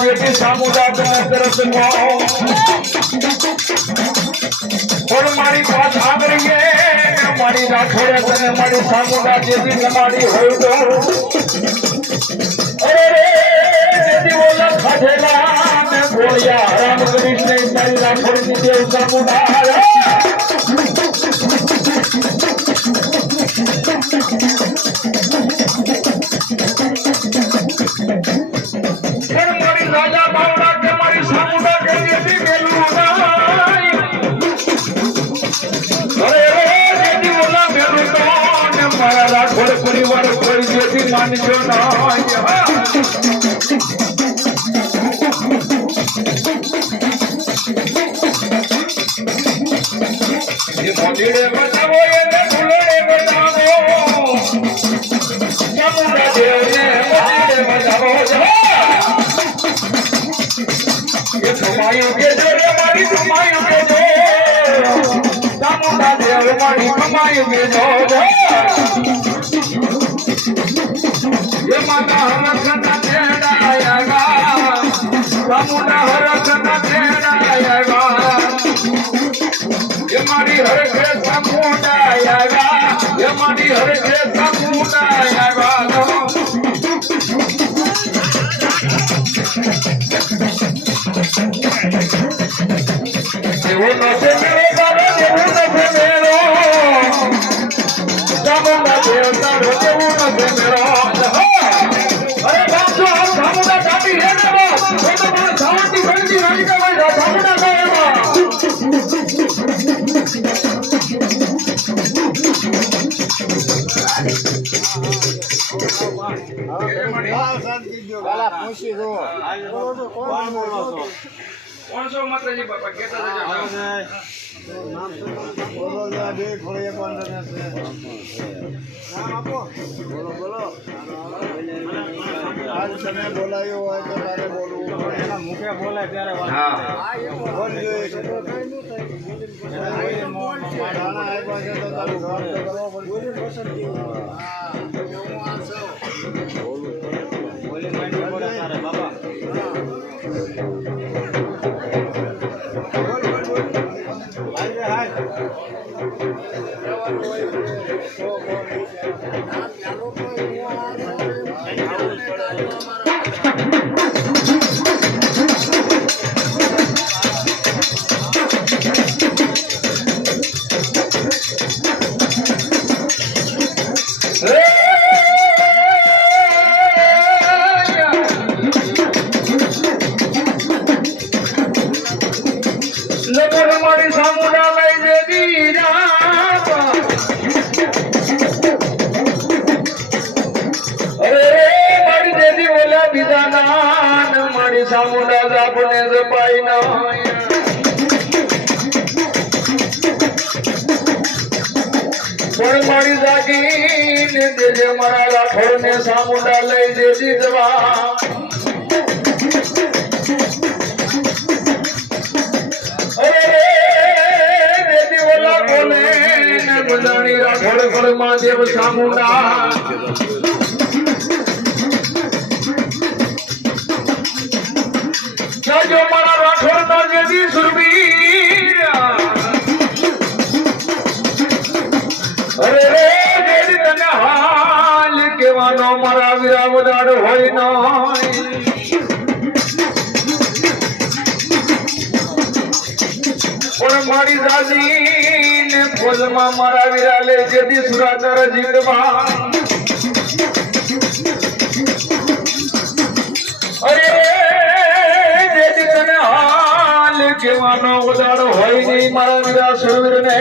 જેટી સામુદા તરફ પણ મારી વાત સાંભળીએ મારી રાખોડે તને મારી સામુદા જેથી તમારી હોય તો અરે જેથી ઓલા ખાધેલા ને ગોળિયા રામ કૃષ્ણ મારી રાખોડની દેવ સામુદા પરિવાર કોઈ જેથી માનજો ના ये मोदीड़े बतावो ये फूलोड़े बतावो चामुंडा देव ने मोदीड़े बतावो ये कमायूं के जो रे मारी कमायूं के जो चामुंडा देव मारी कमायूं के जो ये माता हरखना तेड़ा आएगा चामुंडा हरखना तेड़ा आएगा ये मारी हर के समुंडा आएगा ये मारी हर के समुंडा आएगा देवो न से मेरो बाबा देवो न से मेरो चामुंडा देवता देवो न से मेरो अरे बाप हम चामुंडा काटी है ना बाप वो तो बड़ा शांति बनती रानी का भाई चामुंडा करेगा कौन सो माताजी बापा कहता आज તમે બોલાયો હોય તો તારે બોલવું એના મુખે બોલાય ત્યારે વાત બોલજો દાણા આવ્યા છે તો તારું ઘર તો કરવો પડશે બોલી માંડી બોલે તારે બાબા चामुंडा जापने जपाई ना मारी जागी ने दे मारा राठौर ने चामुंडा लई दे दी जवा अरे देवी वाला बोले ने बजानी राठौर कर मां देव चामुंडा जो मारा राठौर ना जेदी सुरवीर अरे रे जेदी तने हाल केवानो मारा वीरा वदाड़ होय नाय और मारी दादी ने फूलमा मारा वीरा ले जेदी सुरातर जिंदवा अरे કેવાનો ઉદાડો હોય નહીં મારા વીરા સુરવીર ને